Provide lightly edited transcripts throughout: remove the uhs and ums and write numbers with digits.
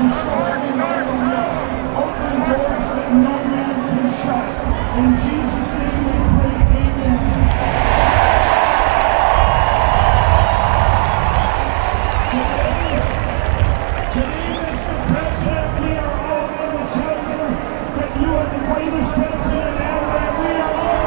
and shining hallelujah. Open doors that no man can shut. In Jesus' name we pray, amen. Today, Mr. President, we are all going to tell you that you are the greatest president ever, and we are all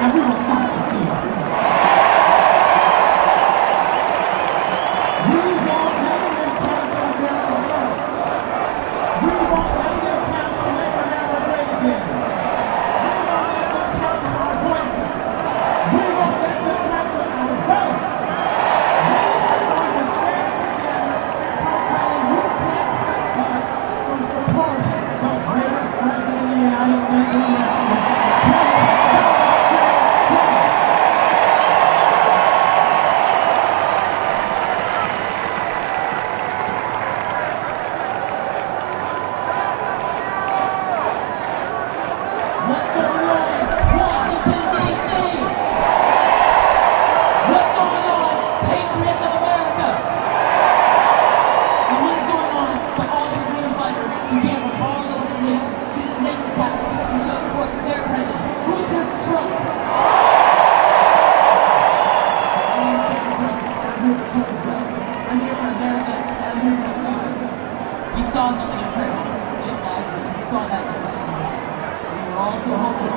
and we will stop the steal. We won't let them cancel America first. We won't let them cancel Make America Great Again. We won't let them cancel our voices. We won't let them cancel our votes. We are going to stand together and proclaim you can't stop us from supporting the greatest president in the United States of America. What's going on, Washington, D.C.? What's going on, Patriots of America? And what is going on to all the freedom fighters who came from all over this nation to this nation's capital to show support for their president? Who's here for Trump? I'm here for Trump's brother. I'm here for America, and I'm here for the future. We saw something incredible just last week. We saw that election. Also hopeful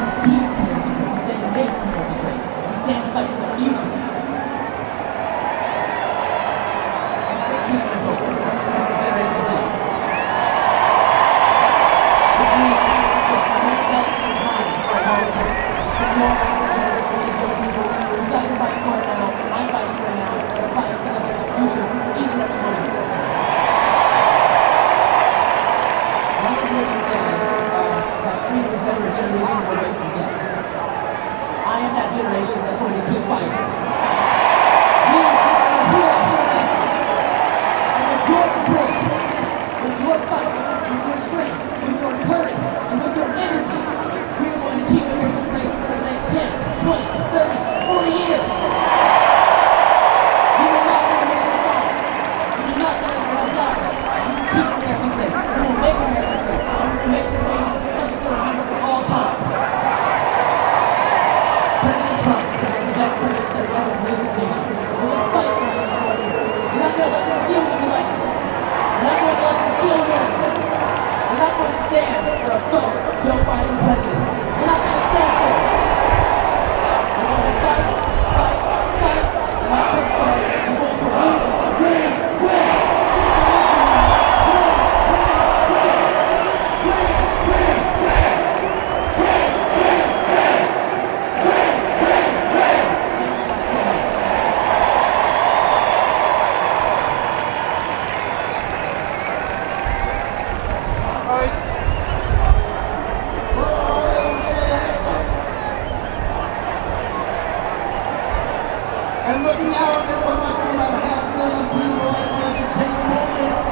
stand to keep America great. We stand to make America great. We stand to fight for the future. I'm 16 years old. I'm from the Generation Z. Which means that America is mine for a long term. From your generation, really good people. You guys are fighting for it now. I'm fighting for it now. We're fighting for the future for each and every one of you. One of you can say that freedom is never a generation away from death. I am that generation that's going to keep fighting. We are here generation. And with your support, with your fight, with your strength, with your courage, and with your energy, we are going to keep America great for the next 10, 20, 30, 40 years. We will not let America fall. We will not let America die. We will keep America great. We will make America great. And we will make this nation something to remember for all time. President Trump is the best president that has ever raised this nation. We're going to fight for another 4 years. We're not going to let them steal this election. We're not going to let them steal America. We're not going to stand for a vote Joe Biden presidency. We're not going to stand for it. We're going to fight, fight, fight. And my church says, we're going to win, win, win. And looking out at what must be about 500,000 people, I want to just take a moment.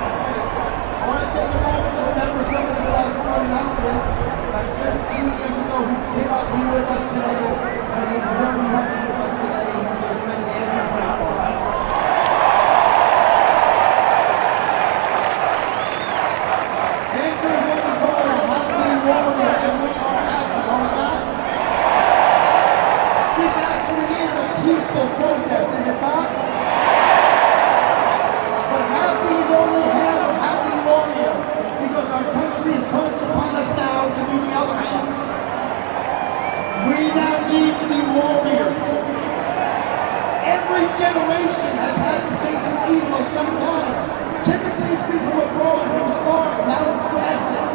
I want to take a moment to remember somebody that I started out with about 17 years ago who cannot be with us today, but he is very much with us today. He's my friend Andrew Brown. Andrew is what we call a happy warrior, and we are happy, are we not? This actually is a peaceful protest, is it not? But happy is only half of happy warrior, because our country is coming upon us now to be the other half. We now need to be warriors. Every generation has had to face an evil of some kind. Typically it's been from abroad, it was foreign, now it's domestic.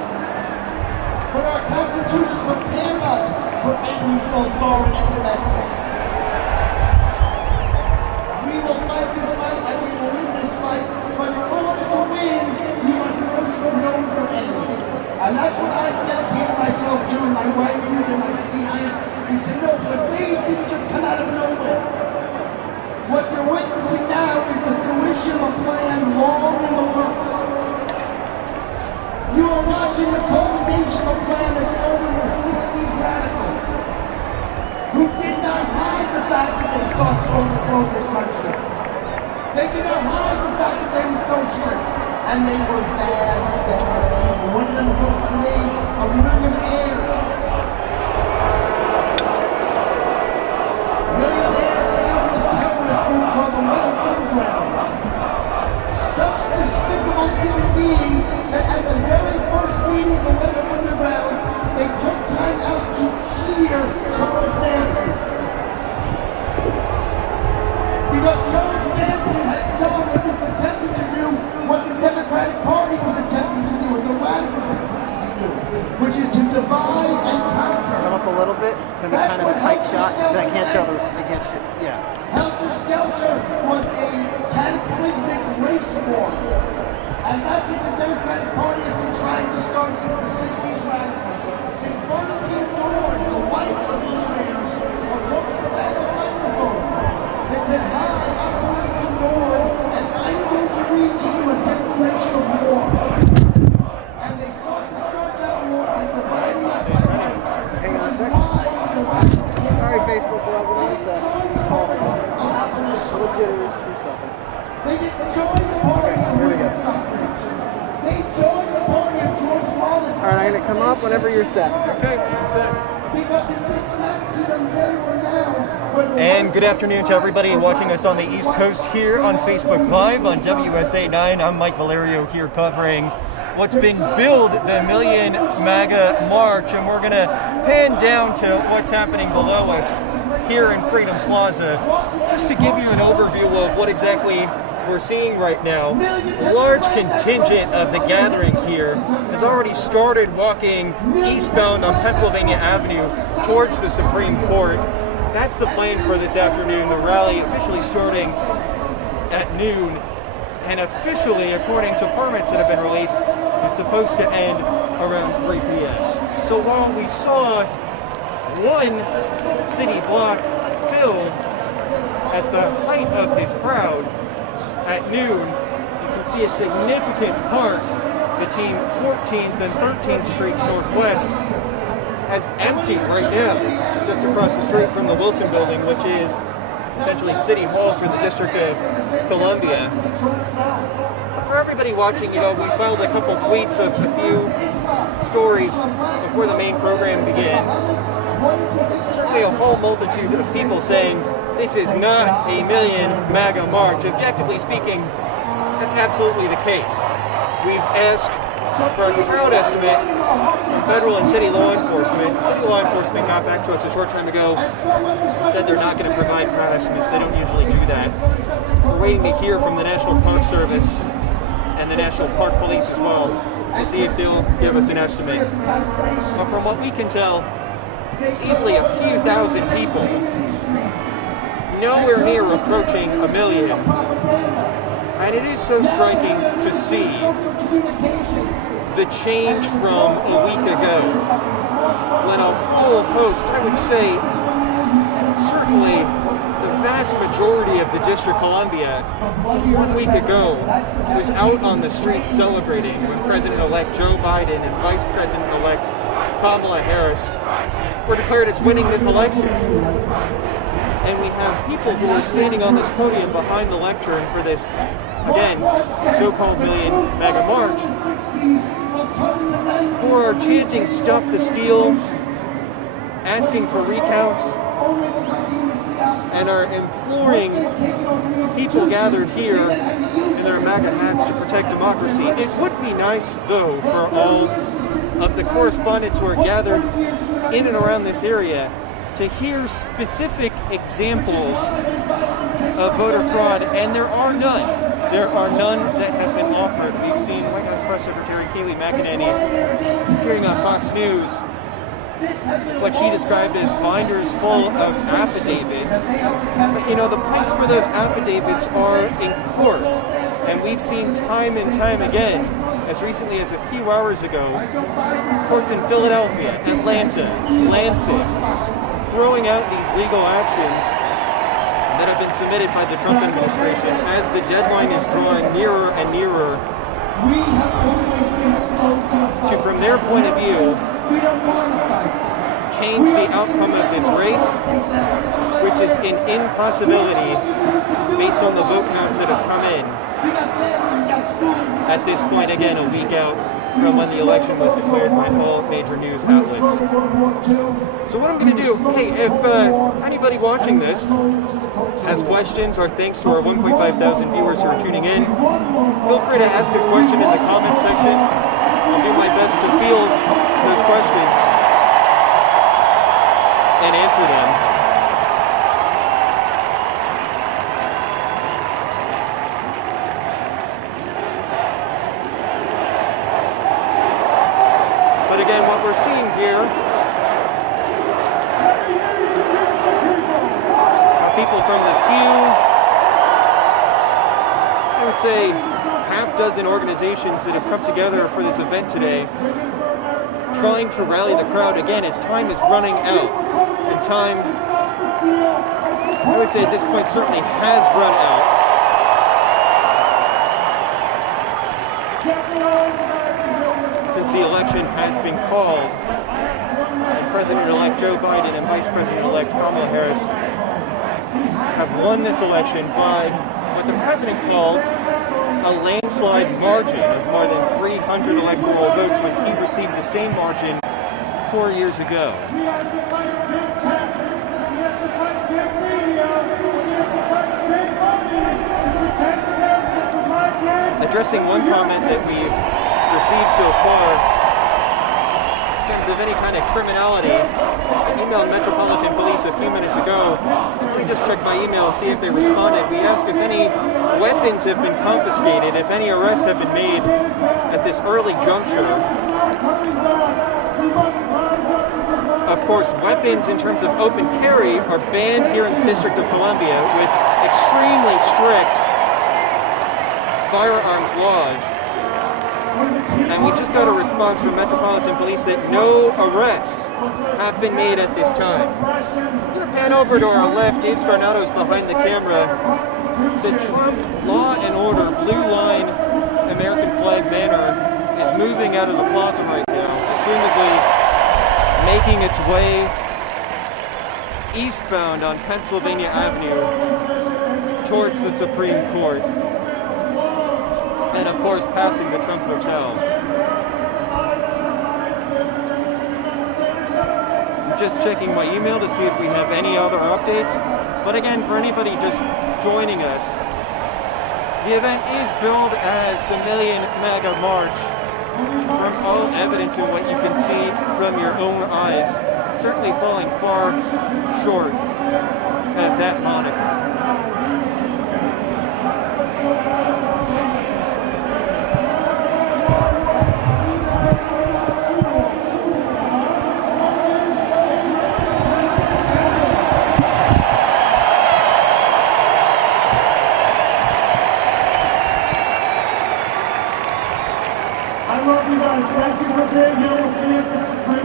But our Constitution prepared us for enemies both foreign and domestic. We will fight this fight and we will win this fight, but in order to win, you must first know your enemy. And that's what I dedicate myself to in my writings and my speeches, is to know, because they didn't just come out of nowhere. What you're witnessing now is the fruition of a plan long in the works. You are watching the culmination of a plan that started with 60s radicals, who did not hide the fact that they sought to overthrow this country. They did not hide the fact that they were socialists, and they were bad people. One of them goes by the name of William Ayres. William Ayres founded a terrorist group called the Weather Underground. Such despicable human beings that at the very first meeting of the Weather Underground, they took time out to cheer Charles Manson. Because Charles Manson had done what was attempting to do what the Democratic Party was attempting to do, what the radicals were attempting to do, which is to divide and conquer. Come up a little bit. It's going to be kind of a tight shot, so I can't show I can't shoot. Yeah. Helter Skelter was a cataclysmic race war. And that's what the Democratic Party has been trying to start since the 60s radicals. Since Bernadine Dorn, the wife of William Ayres, approached the band of microphones and said, "Hi, I'm Bernadine Dorn, and I'm going to read to you a declaration of war." And they sought to start that war by dividing us by race. Hang on a Which is second. why the radicals came Sorry, along. Facebook, we're all They going didn't to join the party of abolition. little jittery, 2 seconds. They didn't join the party of Here we go. women's suffrage. They joined the party of George Wallace. All right, I'm going to come up whenever you're set. Okay, I'm set. Because it didn't matter to them then or now. And good afternoon to everybody watching us on the East Coast here on Facebook Live on WSA 9. I'm Mike Valerio here covering what's been billed the Million MAGA March, and we're going to pan down to what's happening below us here in Freedom Plaza, just to give you an overview of what exactly we're seeing right now. A large contingent of the gathering here has already started walking eastbound on Pennsylvania Avenue towards the Supreme Court. That's the plan for this afternoon. The rally officially starting at noon, and officially, according to permits that have been released, is supposed to end around 3 p.m. So while we saw one city block filled at the height of this crowd at noon, you can see a significant part between 14th and 13th Streets Northwest as empty right now, just across the street from the Wilson Building, which is essentially City Hall for the District of Columbia. But for everybody watching, we filed a couple tweets of a few stories before the main program began. Certainly a whole multitude of people saying this is not a Million MAGA March. Objectively speaking, that's absolutely the case. We've asked for a crowd estimate from federal and city law enforcement. City law enforcement got back to us a short time ago and said they're not going to provide crowd estimates. They don't usually do that. We're waiting to hear from the National Park Service and the National Park Police as well to see if they'll give us an estimate. But from what we can tell, it's easily a few thousand people, nowhere near approaching a million. And it is so striking to see the change from a week ago, when a whole host, I would say, certainly the vast majority of the District of Columbia, 1 week ago, was out on the streets celebrating when President-elect Joe Biden and Vice President-elect Kamala Harris were declared as winning this election. And we have people who are standing on this podium behind the lectern for this, again, so-called Million MAGA March, who are chanting "Stop the Steal," asking for recounts, and are imploring people gathered here in their MAGA hats to protect democracy. It would be nice, though, for all of the correspondents who are gathered in and around this area to hear specific examples of voter fraud, and there are none. There are none that have been offered. We've seen White House Press Secretary Kayleigh McEnany appearing on Fox News, what she described as binders full of affidavits. But the place for those affidavits are in court, and we've seen time and time again, as recently as a few hours ago, courts in Philadelphia, Atlanta, Lansing, throwing out these legal actions that have been submitted by the Trump administration as the deadline is drawn nearer and nearer to, from their point of view, change the outcome of this race, which is an impossibility based on the vote counts that have come in at this point, again, a week out from when the election was declared by all major news outlets. So what I'm going to do, hey, if anybody watching this has questions or thanks to our 1.5 thousand viewers who are tuning in, feel free to ask a question in the comment section. I'll do my best to field those questions and answer them. But again, what we're seeing here are people from the few, I would say, half dozen organizations that have come together for this event today, trying to rally the crowd again as time is running out. And time, I would say at this point, certainly has run out. Since the election has been called, and President-elect Joe Biden and Vice President-elect Kamala Harris have won this election by what the president called a landslide margin of more than 300 electoral votes when he received the same margin 4 years ago. Addressing one comment that we've received so far in terms of any kind of criminality. I emailed Metropolitan Police a few minutes ago. Let me just check my email and see if they responded. We asked if any weapons have been confiscated, if any arrests have been made at this early juncture. Of course, weapons in terms of open carry are banned here in the District of Columbia with extremely strict firearms laws. And we just got a response from Metropolitan Police that no arrests have been made at this time. I'm going to pan over to our left. Dave Scarnato is behind the camera. The Trump Law and Order Blue Line American Flag banner is moving out of the plaza right now, assumably making its way eastbound on Pennsylvania Avenue towards the Supreme Court. And of course, passing the Trump Hotel. I'm just checking my email to see if we have any other updates. But again, for anybody just joining us, the event is billed as the Million MAGA March. From all evidence and what you can see from your own eyes, certainly falling far short of that moniker.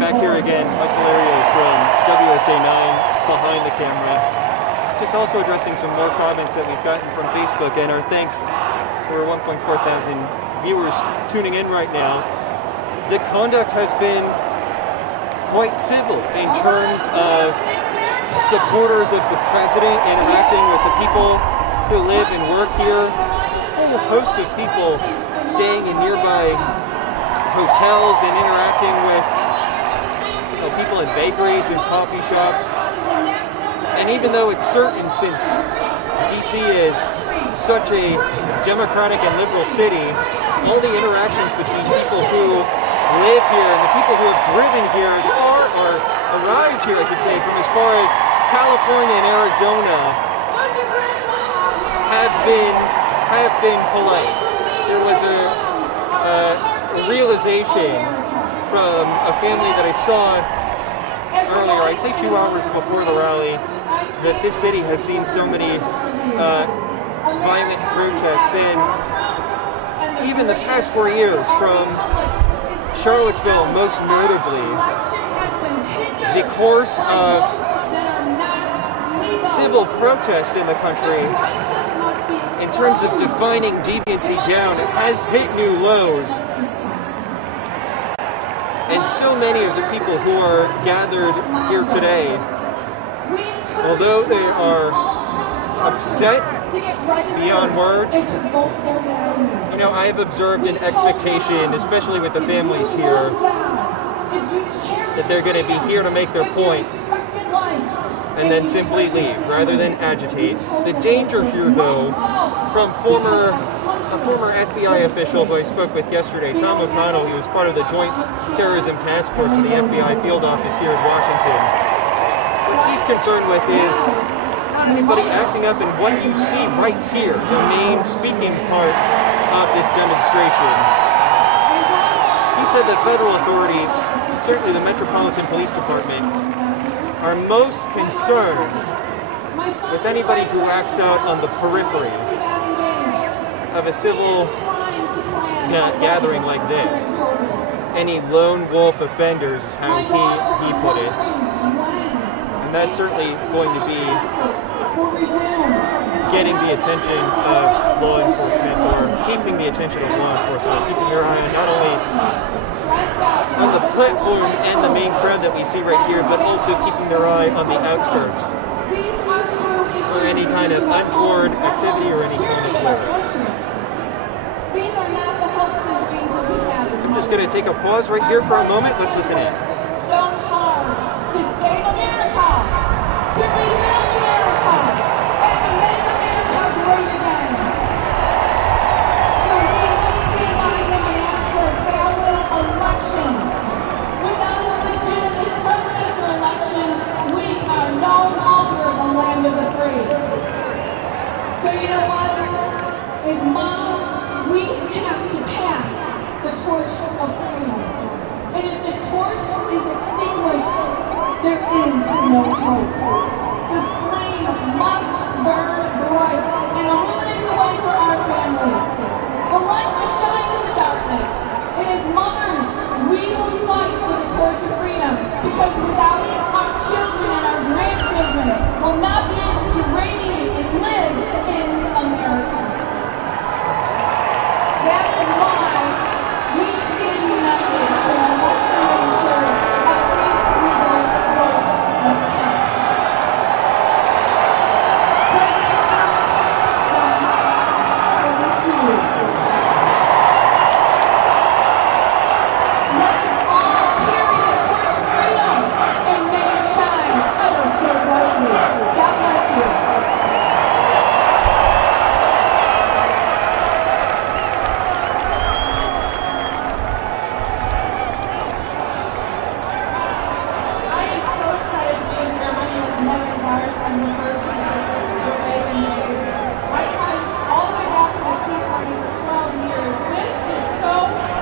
Back here again, Mike Valerio from WSA9 behind the camera. Just also addressing some more comments that we've gotten from Facebook, and our thanks to our 1.4 thousand viewers tuning in right now. The conduct has been quite civil in terms of supporters of the president interacting with the people who live and work here. A whole host of people staying in nearby hotels and interacting with people in bakeries and coffee shops. And even though it's certain, since DC is such a democratic and liberal city, all the interactions between people who live here and the people who have driven here as far, or arrived here I should say, from as far as California and Arizona have been polite. There was a realization from a family that I saw earlier, I'd say 2 hours before the rally, that this city has seen so many violent protests in even the past 4 years, from Charlottesville most notably. The course of civil protest in the country, in terms of defining deviancy down, has hit new lows. And so many of the people who are gathered here today, although they are upset beyond words, you know, I have observed an expectation, especially with the families here, that they're going to be here to make their point and then simply leave rather than agitate. The danger here, though, from a former FBI official who I spoke with yesterday, Tom O'Connell, he was part of the Joint Terrorism Task Force in the FBI field office here in Washington. What he's concerned with is not anybody acting up in what you see right here, the main speaking part of this demonstration. He said that federal authorities, certainly the Metropolitan Police Department, are most concerned with anybody who acts out on the periphery of a civil gathering like this. Any lone wolf offenders is how he put it. And that's certainly going to be getting the attention of law enforcement, or keeping the attention of law enforcement, keeping your eye on not only on the platform and the main crowd that we see right here, but also keeping their eye on the outskirts for any kind of untoward activity or any kind of flare. I'm just going to take a pause right here for a moment. Let's listen in. So hard to save America, to rebuild America, and to make America great again. So we must be like when they ask for a Because moms, we have to pass the torch of freedom. And if the torch is extinguished, there is no hope. The flame must burn bright and illuminate the way for our families. The light must shine in the darkness. And as mothers, we will fight for the torch of freedom, because without it, our children and our grandchildren will not be able to radiate and live in America. That is why we stand united for an election that ensures every legal vote must count. President Trump, from us or with you. Let us all carry the torch of freedom, and may it shine ever so brightly. God bless you. I am so excited to be here. My name is Megan Hart. I'm the first your Reagan Day. I've had all the way back from the Tea Party for 12 years. This is so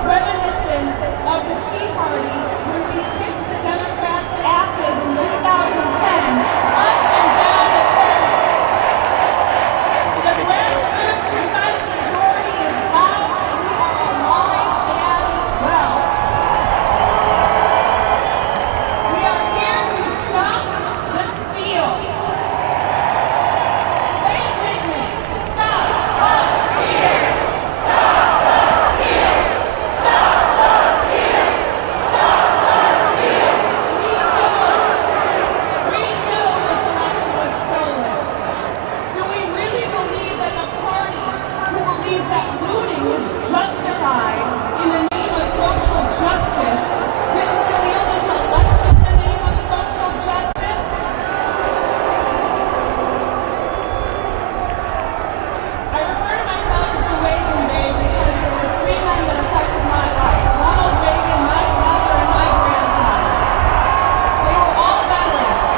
reminiscent of the Tea Party when we kicked the Democrats' asses in 2010 up and down the ticket. The grassroots decided majority is loud, and we are alive and well. We are here to stop the steal. Say it with me. Stop us steal. Stop us steal. Stop us steal. Stop us steal. We knew this election was stolen. Do we really believe that the party who believes that looting is justified in the name of social justice didn't steal this election in the name of social justice? I refer to myself as the Reagan Babe because there were three men that affected my life: Ronald Reagan, my father, and my grandfather. They were all veterans,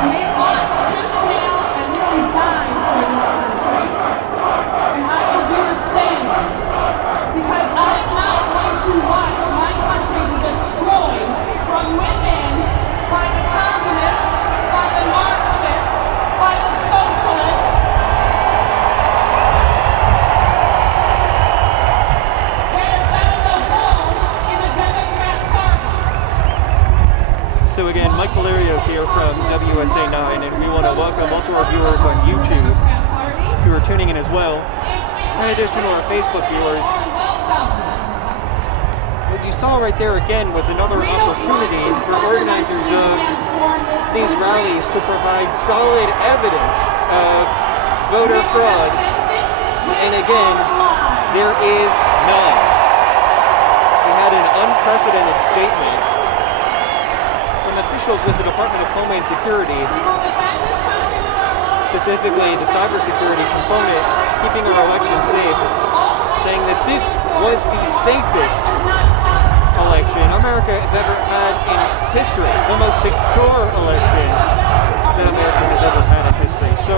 and they fought tooth and nail and nearly died for this country. And I will do the same, because I'm not going to watch my country be destroyed from within by the communists, by the Marxists, by the socialists. They're found a home in the Democrat Party. So again, Mike Valerio here from WSA 9, and we want to welcome also our viewers on YouTube Democrat Party. who are tuning in as well, in addition to our Facebook viewers. What you saw right there again was another opportunity for organizers of these rallies to provide solid evidence of voter fraud, and again, there is none. We had an unprecedented statement from officials with the Department of Homeland Security, specifically the cybersecurity component, keeping our election safe, saying that this was the safest election America has ever had in history, the most secure election that America has ever had in history. So,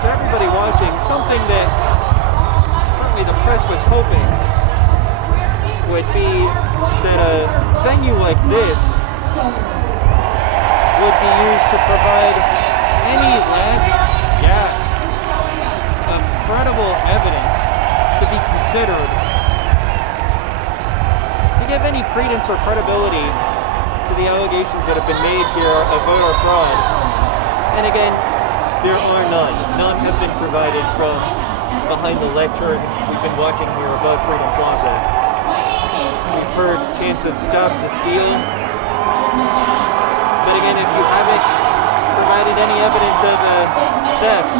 to everybody watching, something that certainly the press was hoping would be that a venue like this would be used to provide any last gasp of credible evidence to be considered, to give any credence or credibility to the allegations that have been made here of voter fraud. And again, there are none. None have been provided from behind the lectern we've been watching here above Freedom Plaza. We've heard chants of "Stop the Steal." But again, if you haven't provided any evidence of a theft,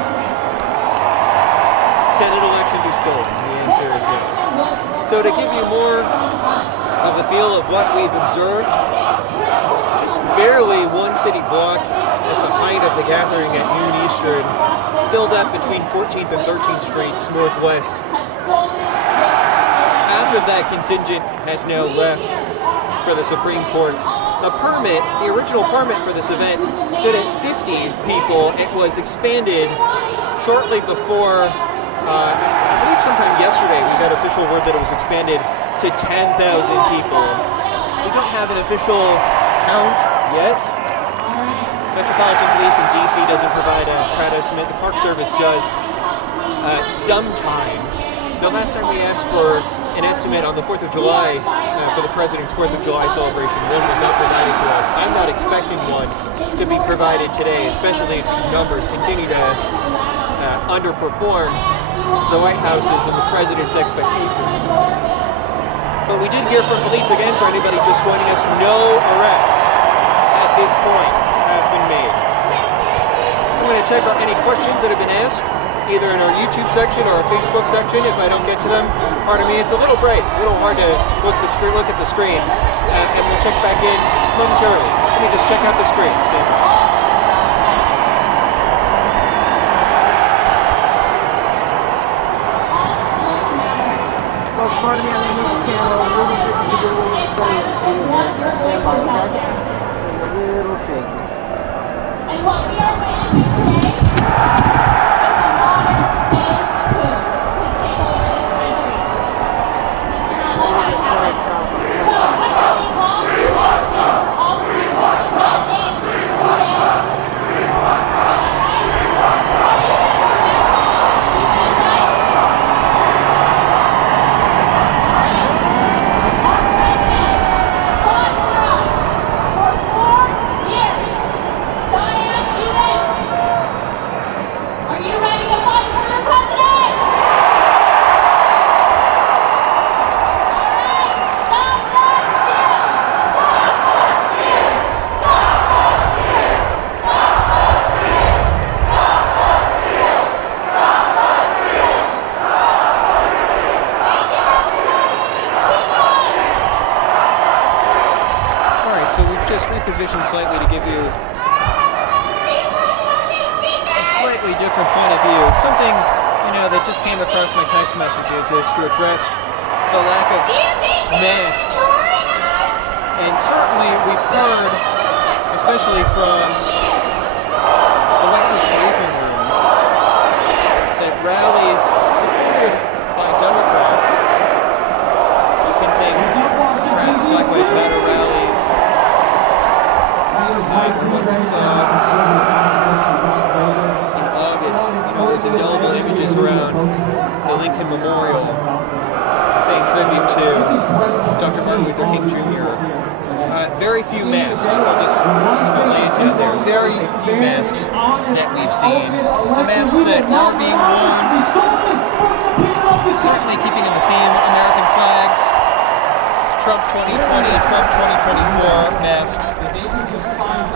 can an election be stolen? The answer is no. So to give you more of a feel of what we've observed, just barely one city block at the height of the gathering at noon Eastern, filled up between 14th and 13th Streets Northwest. Half of that contingent has now left for the Supreme Court. The original permit for this event stood at 50 people. It was expanded shortly before I believe sometime yesterday we got official word that it was expanded to 10,000 people. We don't have an official count yet. Metropolitan Police in DC doesn't provide a crowd estimate. The Park Service does sometimes. The last time we asked for an estimate on the 4th of July for the President's 4th of July celebration, one was not provided to us. I'm not expecting one to be provided today, especially if these numbers continue to underperform the White House's and the President's expectations. But we did hear from police again, for anybody just joining us, no arrests at this point have been made. I'm going to check on any questions that have been asked, either in our YouTube section or our Facebook section. If I don't get to them, pardon me, it's a little bright, a little hard to look at the screen, and we'll check back in momentarily. Let me just check out the screen. Stand by. Folks, pardon me, I'm going to move the camera a little bit just to get a little better stand by, okay? A little shaky. And what we are witnessing today is a modern day coup to take over this country. We cannot let that happen. So, with that, we call to action for all of you who are voting today. Repositioned slightly to give you a slightly different point of view. Something, that just came across my text messages is to address the lack of masks. And certainly we've heard, especially from the White House briefing room, that rallies supported by Democrats, you can think perhaps Black Lives Matter rallies, what we saw in August, those indelible images around the Lincoln Memorial paying tribute to Dr. Martin Luther King Jr. Very few masks, I'll just lay it down there, very few masks that we've seen. The masks that are being worn, certainly keeping in the theme, American flags, Trump 2020, Trump 2024 masks.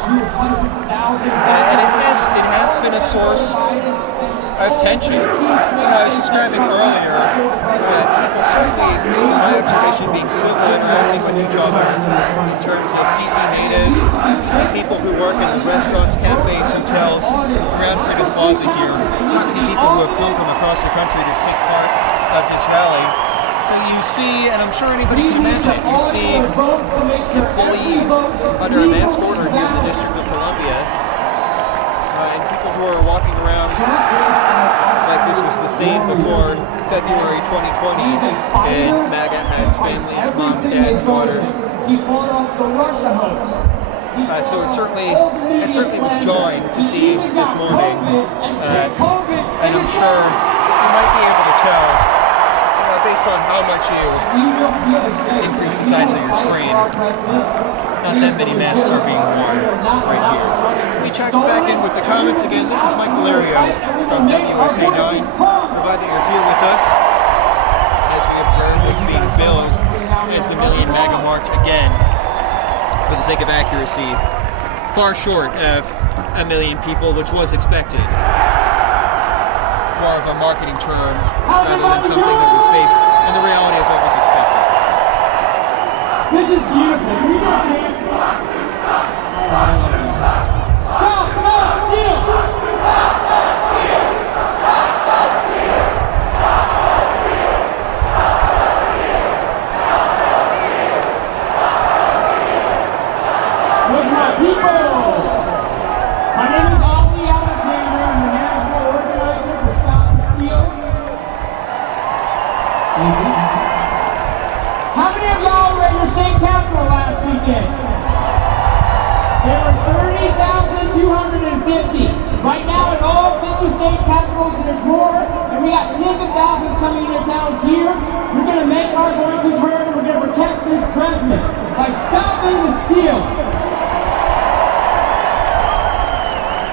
And it has been a source of tension. I was describing earlier that people certainly, from my observation, being civil, interacting with each other in terms of DC natives, DC people who work in the restaurants, cafes, hotels around Freedom Plaza here, talking to people who have come from across the country to take part of this rally. So you see, and I'm sure anybody can imagine it, you see employees under a mask order here in the District of Columbia, and people who are walking around like this was the same before February 2020, and MAGA hats, families, moms, dads, daughters. So it certainly was jarring to see this morning, and I'm sure you might be able to tell, based on how much you increase the size of your screen, not that many masks are being worn right here. Let me check back in with the comments again. This is Mike Valerio from WSA 9. Glad that you're here with us as we observe what's being billed as the Million MAGA March again. For the sake of accuracy, far short of 1 million people, which was expected. More of a marketing term rather than something that was based in the reality of what was expected. This is beautiful. Can we not chant? Stop the steal! Stop the steal! Stop the steal! Stop the steal! Stop the steal! With my people! My name is Alexander. I'm the national organizer for Stop the Steal. 250. Right now in all 50 state capitals there's more, and we got tens of thousands coming into town here. We're going to make our voices heard, and we're going to protect this president by stopping the steal.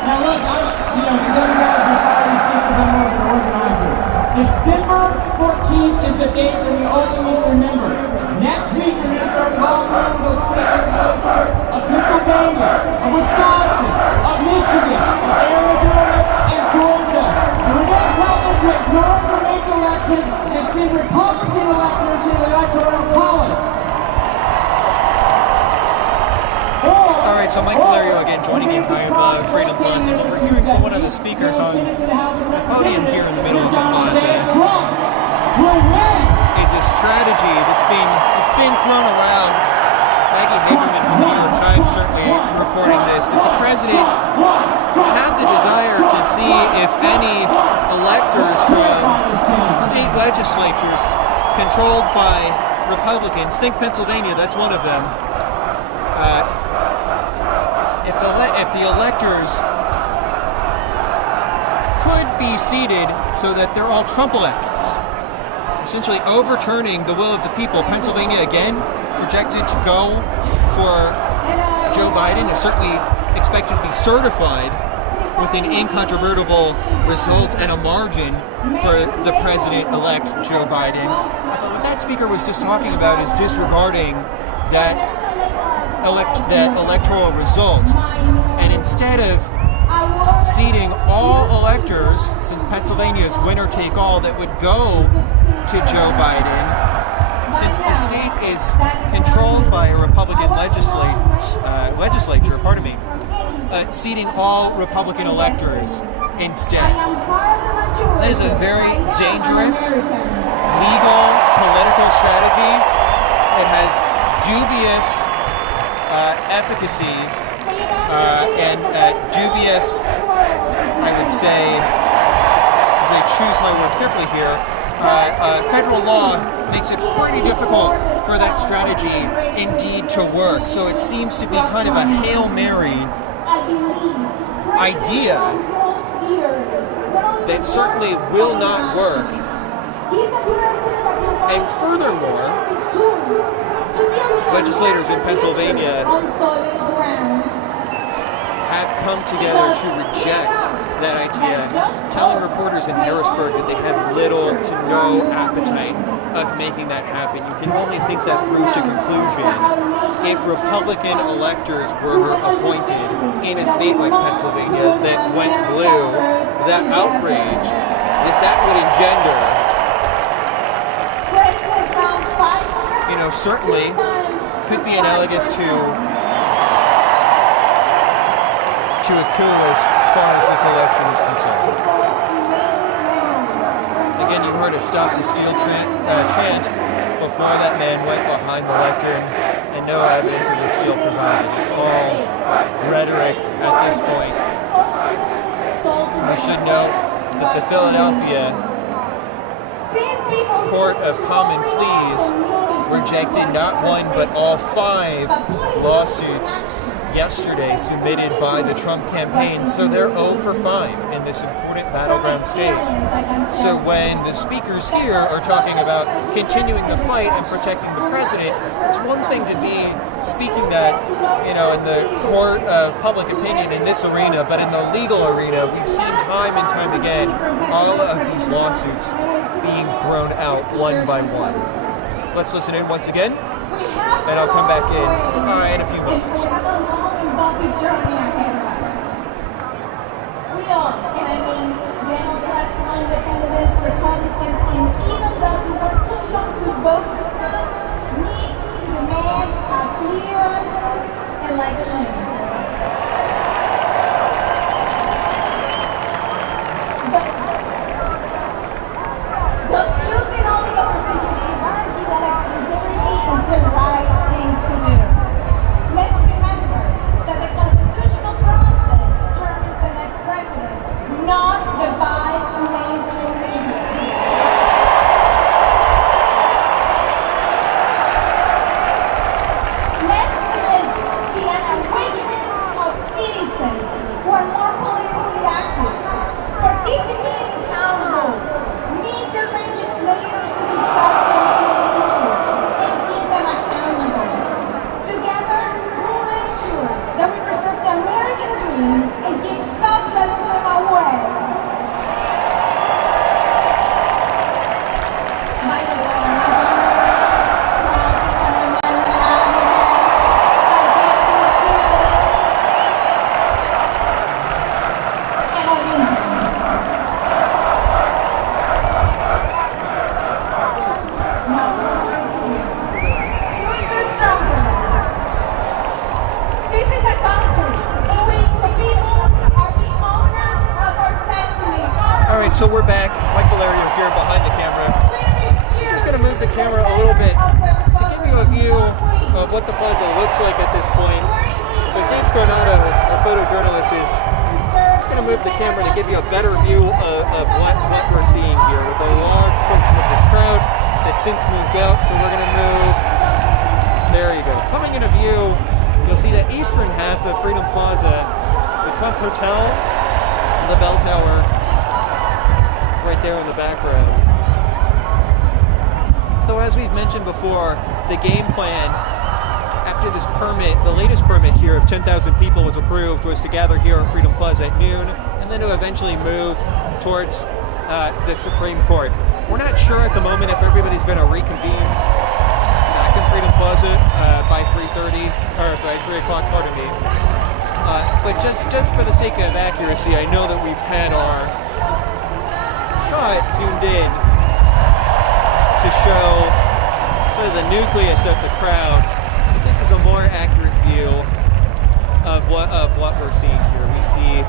Now look, these other guys are firing speakers, I'm more of an organizer. December 14th is the date that we all need to remember. Next week we're going to start welcoming the state legislature of Pennsylvania, of Wisconsin, of Michigan, of Arizona, and Georgia. And we're going to tell them to ignore the rigged elections and send Republican electors to the Electoral College. All right, so Mike Valerio again joining me high above Freedom Plaza. What we're hearing from one of the speakers on the podium here in the middle of the plaza is a strategy that's being thrown around. Maggie Haberman from the New York Times certainly reporting this, that the president had the desire to see if any electors from state legislatures controlled by Republicans, think Pennsylvania, that's one of them, if the electors could be seated so that they're all Trump electors, essentially overturning the will of the people. Pennsylvania, again, projected to go for Joe Biden, is certainly expected to be certified with an incontrovertible result and a margin for the president-elect Joe Biden. But what that speaker was just talking about is disregarding that electoral result, and instead of seating all electors, since Pennsylvania's winner-take-all, that would go to Joe Biden, since the state is controlled by a Republican legislature, seating all Republican electors instead. That is a very dangerous, legal, political strategy. It has dubious efficacy and dubious, I would say, as I choose my words carefully here, federal law makes it pretty difficult for that strategy indeed to work. So it seems to be kind of a Hail Mary idea that certainly will not work. And furthermore, legislators in Pennsylvania have come together to reject that idea, telling reporters in Harrisburg that they have little to no appetite of making that happen. You can only think that through to conclusion if Republican electors were appointed in a state like Pennsylvania that went blue, that outrage that would engender, certainly could be analogous to a coup as far as this election is concerned. Again, you heard a Stop the Steal chant before that man went behind the lectern, and no evidence of the steal provided. It's all rhetoric at this point. I should note that the Philadelphia Court of Common Pleas rejected not one but all 5 lawsuits yesterday submitted by the Trump campaign, so they're 0 for 5 in this important battleground state. So when the speakers here are talking about continuing the fight and protecting the president, it's one thing to be speaking that, in the court of public opinion in this arena, but in the legal arena, we've seen time and time again all of these lawsuits being thrown out one by one. Let's listen in once again, and I'll come back in a few moments. Democrats, independents, Republicans, and even those who were too young to vote this time need to demand a clear election. Does using all the procedures to guarantee the election's integrity is the right thing to do? Let's remember, So we're back. Mike Valerio here behind the camera. Just going to move the camera a little bit to give you a view of what the plaza looks like at this point. So Dave Scarnato, our photojournalist, is just going to move the camera to give you a better view of what we're seeing here with a large portion of this crowd that's since moved out. So we're going to move. There you go. Coming into view, you'll see the eastern half of Freedom Plaza, the Trump Hotel, the bell tower, right there in the background. So as we've mentioned before, the game plan after this permit, the latest permit here of 10,000 people was approved, was to gather here at Freedom Plaza at noon and then to eventually move towards the Supreme Court. We're not sure at the moment if everybody's going to reconvene back in Freedom Plaza by 3:30 or by 3 o'clock, pardon me. But just for the sake of accuracy, I know that we've had our shot zoomed in to show sort of the nucleus of the crowd. But this is a more accurate view of what we're seeing here. We see,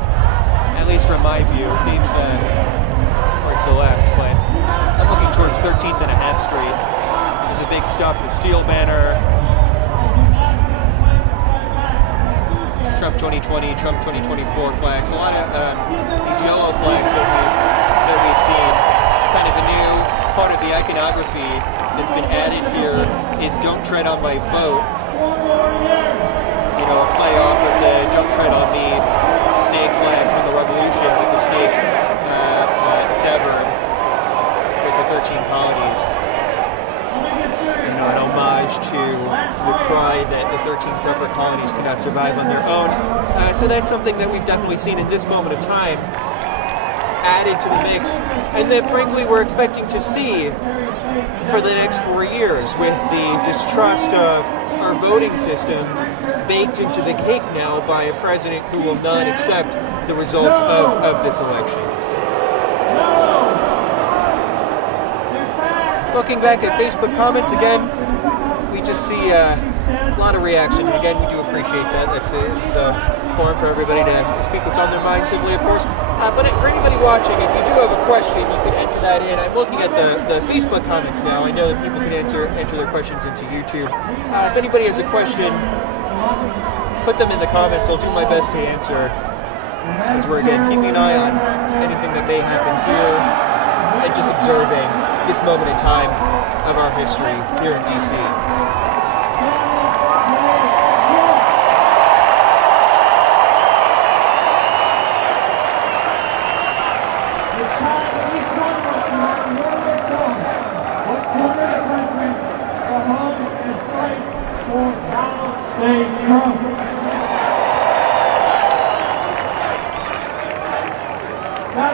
at least from my view, Dave's towards the left, but I'm looking towards 13th and a half Street. There's a big Stop the Steal banner. Trump 2020, Trump 2024 flags. A lot of these yellow flags that we've seen. Kind of a new part of the iconography that's been added here is "Don't Tread on My Vote." You know, a play off of the "Don't Tread on Me" snake flag from the Revolution, with the snake severed with the 13 colonies. You know, an homage to the cry that the 13 separate colonies cannot survive on their own. So that's something that we've definitely seen in this moment of time added to the mix, and that frankly we're expecting to see for the next 4 years, with the distrust of our voting system baked into the cake now by a president who will not accept the results of this election. Looking back at Facebook comments again, we just see a lot of reaction, and again, we do appreciate that. This is a forum for everybody to speak what's on their mind civilly, of course. But for anybody watching, if you do have a question, you could enter that in. I'm looking at the Facebook comments now. I know that people can enter their questions into YouTube. If anybody has a question, put them in the comments. I'll do my best to answer, as we're again keeping an eye on anything that may happen here and just observing this moment in time of our history here in DC.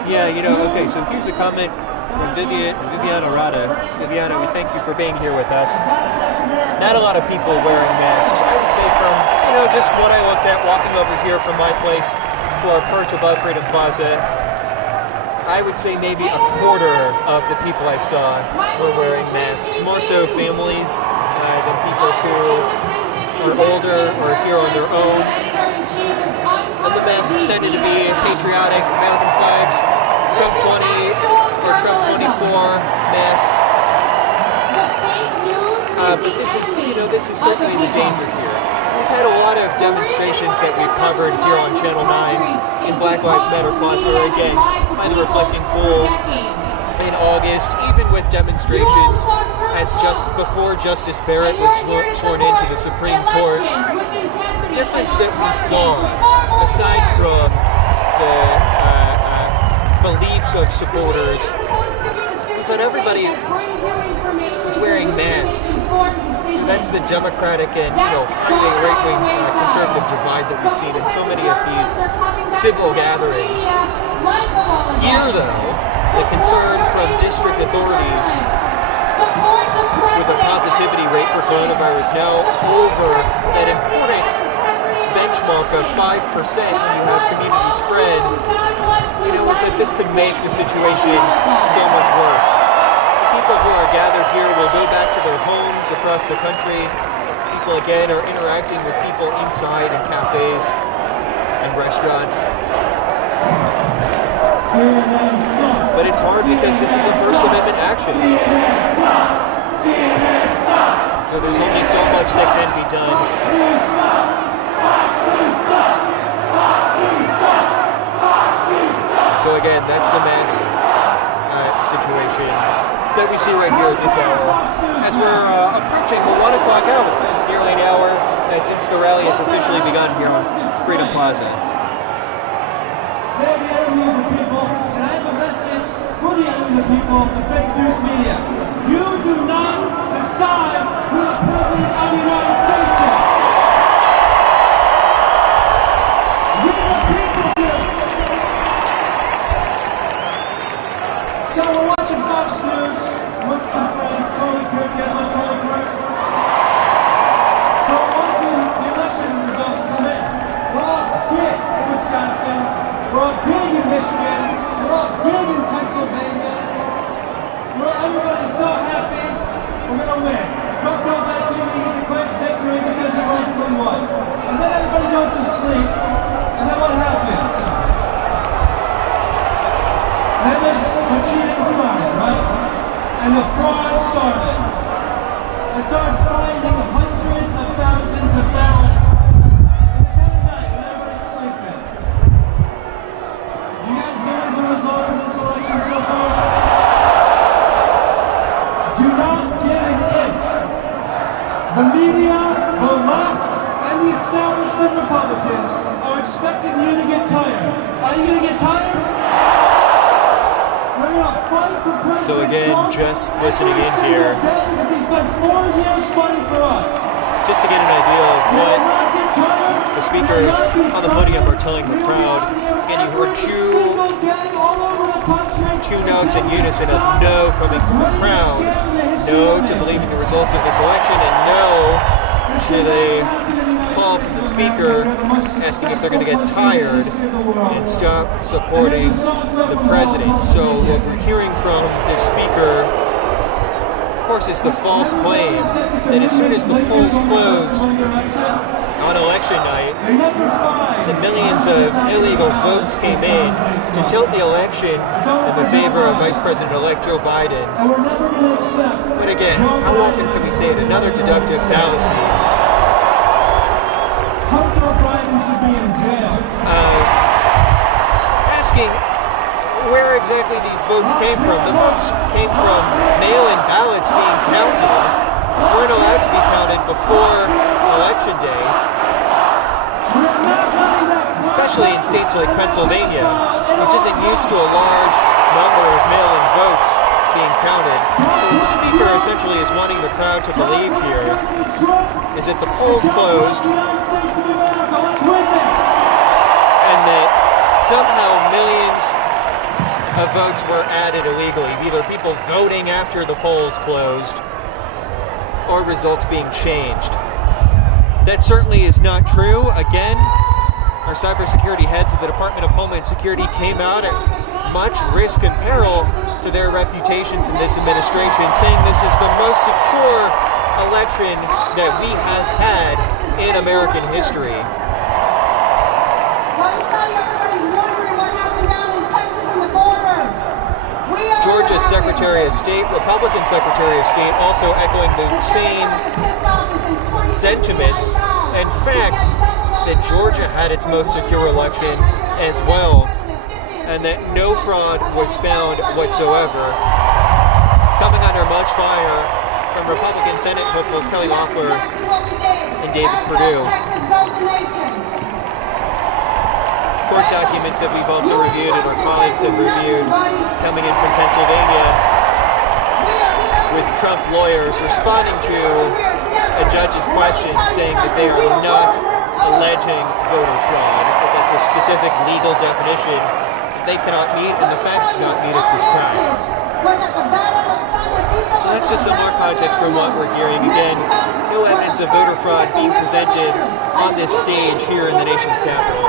Yeah, you know, okay, so here's a comment from Viviana Rada. Viviana, we thank you for being here with us. Not a lot of people wearing masks. I would say from, you know, just what I looked at walking over here from my place to our perch above Freedom Plaza, I would say maybe a quarter of the people I saw were wearing masks. More so families than people who are older or here on their own. And the masks tended to be patriotic American flags, Trump 20 or Trump 24 masks. But this is, you know, this is certainly the danger here. We've had a lot of demonstrations that we've covered here on Channel 9 in Black Lives Matter Plaza, or again, by the Reflecting Pool in August, even with demonstrations as just before Justice Barrett was sworn into the Supreme Court. The difference that we saw, aside from the beliefs of supporters, is that everybody was wearing masks. So that's the Democratic and, you know, highly right-wing conservative divide that we've seen in so many of these civil gatherings. Here, though, the concern from district authorities with a positivity rate for coronavirus now over that important benchmark of 5% when you have community spread, you know, is that this could make the situation so much worse. People who are gathered here will go back to their homes across the country. People, again, are interacting with people inside in cafes and restaurants. But it's hard because this is a First Amendment action. So there's only so much that can be done. So again, that's the mask situation that we see right here at this hour. As we're approaching the 1 o'clock hour, nearly an hour since the rally has officially begun here on Freedom Plaza. They're the enemy of the people, and I have a message for the enemy of the people, the fake news media. You do not decide who the President of the United States is. We the people do. So we're watching Fox News with some friends, Charlie Kirk, guys like Charlie Kirk. So we're watching the election results come in. We're all big in Wisconsin. We're all big in Michigan. We're all big in Pennsylvania. Everybody's so happy. We're going to win. Trump goes on TV, he declares victory because he rightfully won. And then everybody goes to sleep. And then what happens? Then the cheating started, right? And the fraud started. They started finding hundreds of thousands of ballots in the dead of night when everybody's sleeping. You guys believe the result of this election so far? Do not give an inch. The media, the left, and the establishment Republicans are expecting you to get tired. Are you going to get tired? We're going to fight for President So again, Trump just listening in here, because he's spent 4 years fighting for us. just to get an idea of We will what not get tired. the speakers on the podium are telling the crowd. Again, you heard two notes in unison of no coming from the crowd, no to believing the results of this election, and no to the call from the speaker asking if they're going to get tired and stop supporting the president. So what we're hearing from the speaker, of course, is the false claim that as soon as the polls closed on election night, the millions of illegal votes came in to tilt the election in the favor of Vice President-elect Joe Biden. But again, how often can we say it? Another deductive fallacy Hunter Biden should be in jail. of asking where exactly these votes came from. The votes came from mail-in ballots being counted, which weren't allowed to be counted before Election Day, especially in states like Pennsylvania, which isn't used to a large number of mail-in votes being counted. So what the speaker essentially is wanting the crowd to believe here is that the polls closed and that somehow millions of votes were added illegally, either people voting after the polls closed or results being changed. That certainly is not true. Again, our cybersecurity heads of the Department of Homeland Security came out at much risk and peril to their reputations in this administration, saying this is the most secure election that we have had in American history. Let me tell you, everybody's wondering what happened down in Texas and the border. Georgia's Secretary of State, Republican Secretary of State, also echoing the same sentiments and facts that Georgia had its most secure election as well, and that no fraud was found whatsoever. Coming under much fire from Republican Senate hopefuls Kelly Loeffler and David Perdue. Court documents that we've also reviewed and our colleagues have reviewed coming in from Pennsylvania, with Trump lawyers responding to a judge's question saying that they are not alleging voter fraud, but that's a specific legal definition that they cannot meet and the facts do not meet at this time. So that's just some more context from what we're hearing. Again, no evidence of voter fraud being presented on this stage here in the nation's capital.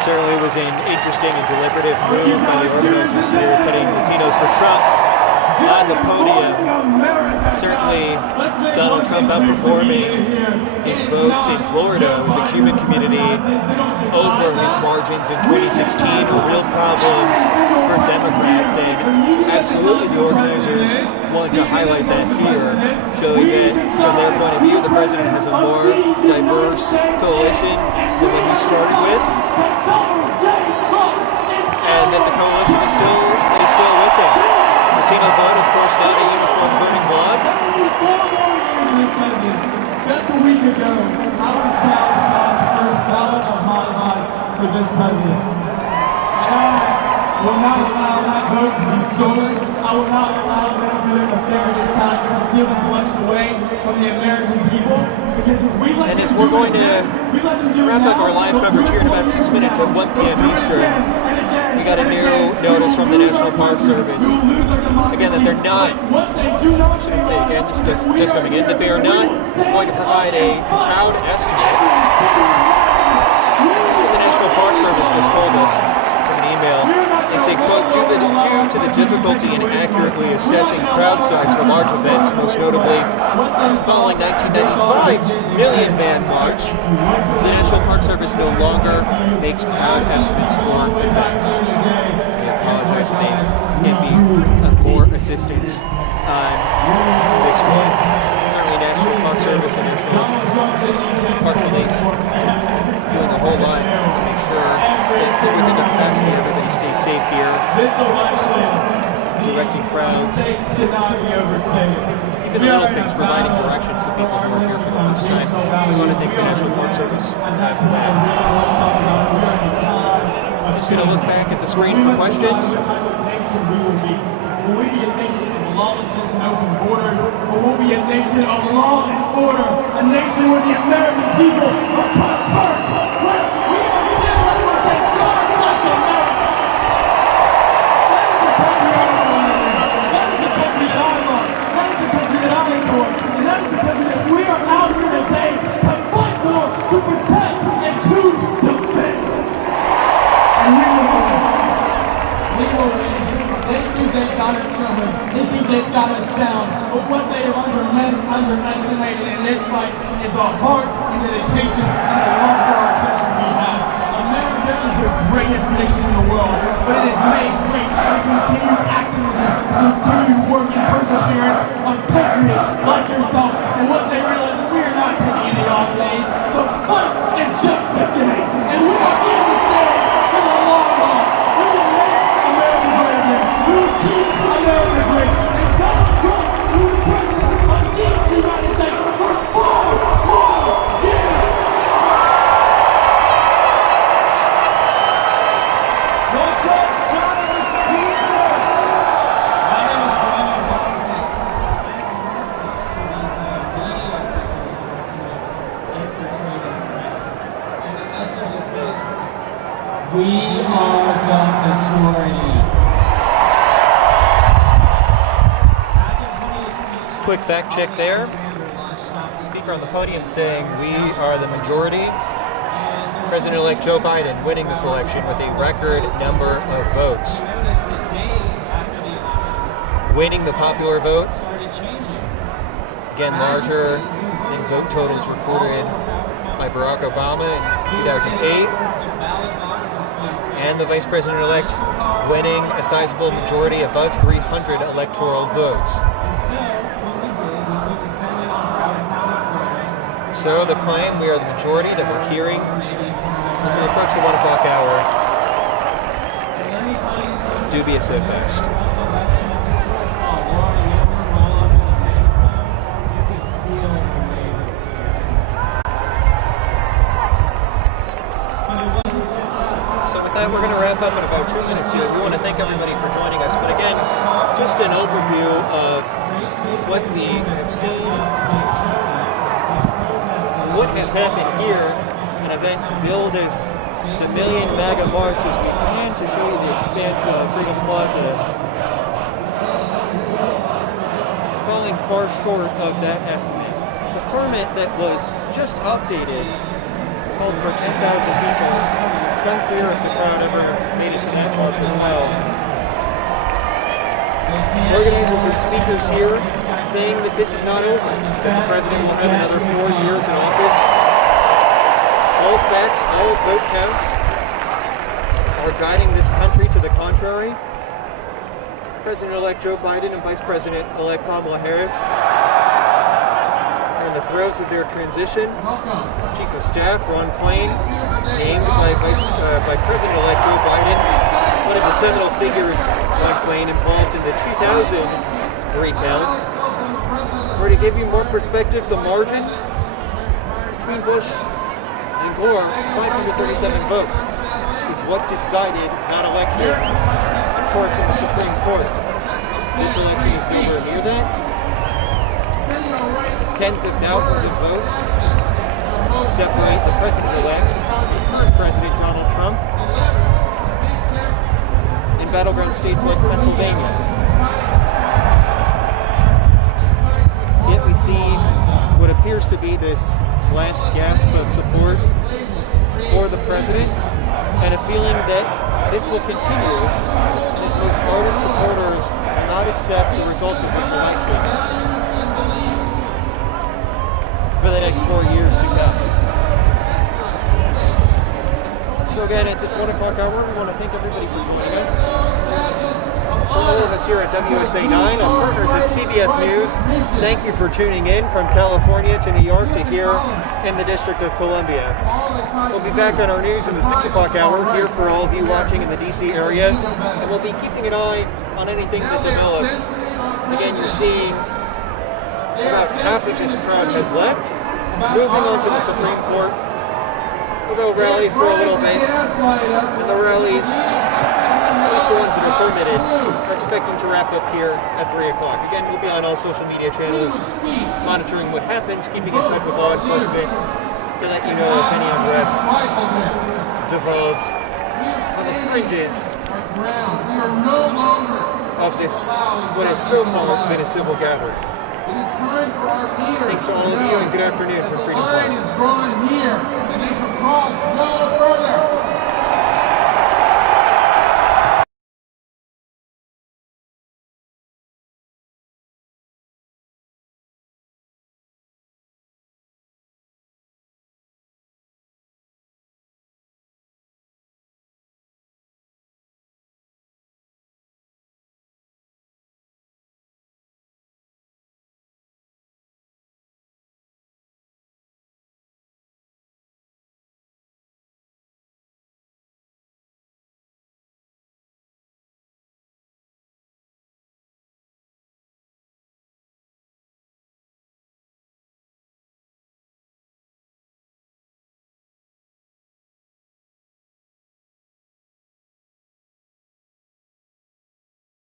certainly was an interesting and deliberative move by the organizers here, putting Latinos for Trump on the podium. Certainly, Donald Trump outperforming his votes in Florida with the Cuban community over his margins in 2016, a real problem for Democrats, and absolutely the organizers want to highlight that here, showing that from their point of view, the president has a more diverse coalition than what he started with, and that the coalition is still with him. Latino vote, of course, not a uniform voting bloc. Just a week ago, I was proud to cast the first ballot of my life for this president. And I will not allow that vote to be stolen. I will not allow them to do their nefarious tactics to steal this election away from the American people. Because if we let them we're going to wrap up our live coverage here in about 6 minutes at 1 p.m. Eastern. We got a new notice from the National Park Service, again, that they're not, I shouldn't say again, this is just coming in, that they are not going to provide a crowd estimate. That's what the National Park Service just told us from an email. They say, quote, due to the difficulty in accurately assessing crowd size for large events, most notably following 1995's Million Man March, the National Park Service no longer makes crowd estimates for events. They apologize, they can be of more assistance on this one. Certainly National Park Service and National Park Police doing their whole lot to make sure that within their capacity everybody stays safe here. This election, directing crowds, even the little things, providing directions to people who are here for the first time. So we want to thank the National Park Service for that. I'm just going to look back at the screen for questions. Will we be a nation of lawlessness and open borders, or will we be a nation of law and order, a nation where the American people are put first, where we are here, let us say, God bless America. That is the country I love. That is the country that I adore. And that is the country that we are out here today to fight for, to protect, and to defend. And we will win. We will win. They think they've got us covered. They think they've got us down. But what they have underestimated in this fight is the heart and dedication and the love for our country we have. America is the greatest nation in the world, but it is made great by continued activism, continued work and perseverance of patriots like yourself. And what they realize is we are not taking any off days. The fight is just beginning. And we are in the day for the long haul. We will make America great again. We will keep America great. And Donald Trump, who is president of these United States for 4 more years. What's up, Charlie Senior? My name is Ryan Boston. Infiltrating press. And the message is this: we are the majority. Quick fact check there. Speaker on the podium saying we are the majority. President-elect Joe Biden winning this election with a record number of votes. Winning the popular vote. Again, larger than vote totals recorded by Barack Obama in 2008. And the vice president-elect winning a sizable majority above 300 electoral votes. So the claim we are the majority that we're hearing as we approach the 1 o'clock hour, dubious at best. So with that, we're going to wrap up in about 2 minutes here. We want to thank everybody for joining us. But again, just an overview of what we have seen, what has happened here, an event billed as the Million MAGA March, as we plan to show you the expanse of Freedom Plaza, falling far short of that estimate. The permit that was just updated called for 10,000 people. It's unclear if the crowd ever made it to that mark as well. Organizers and speakers here saying that this is not over, that the president will have another 4 years in office. All facts, all vote counts are guiding this country to the contrary. President-elect Joe Biden and Vice President-elect Kamala Harris are in the throes of their transition. Chief of Staff Ron Klain, named by President-elect Joe Biden, one of the seminal figures, Ron Klain, involved in the 2000 recount. Or to give you more perspective, the margin between Bush and Gore, 537 votes, is what decided that election. Of course, in the Supreme Court, this election is nowhere near that. Tens of thousands of votes separate the president-elect, current President Donald Trump, in battleground states like Pennsylvania. Yet we see what appears to be this last gasp of support for the president, and a feeling that this will continue, and his most ardent supporters will not accept the results of this election for the next 4 years to come. So again, at this 1 o'clock hour, we want to thank everybody for joining us. For all of us here at WSA 9, our partners at CBS News, thank you for tuning in from California to New York to here in the District of Columbia. We'll be back on our news in the 6 o'clock hour here for all of you watching in the DC area, and we'll be keeping an eye on anything that develops. Again, you're seeing about half of this crowd has left. Moving on to the Supreme Court, we'll go rally for a little bit, and the rallies, at least the ones that are permitted, are expecting to wrap up here at 3 o'clock. Again, we'll be on all social media channels, monitoring what happens, keeping in touch with law enforcement to let you know if any unrest develops on the fringes of this, what has so far been a civil gathering. Thanks to all of you, and good afternoon from Freedom Plaza. Drawn here, and they shall cross no further.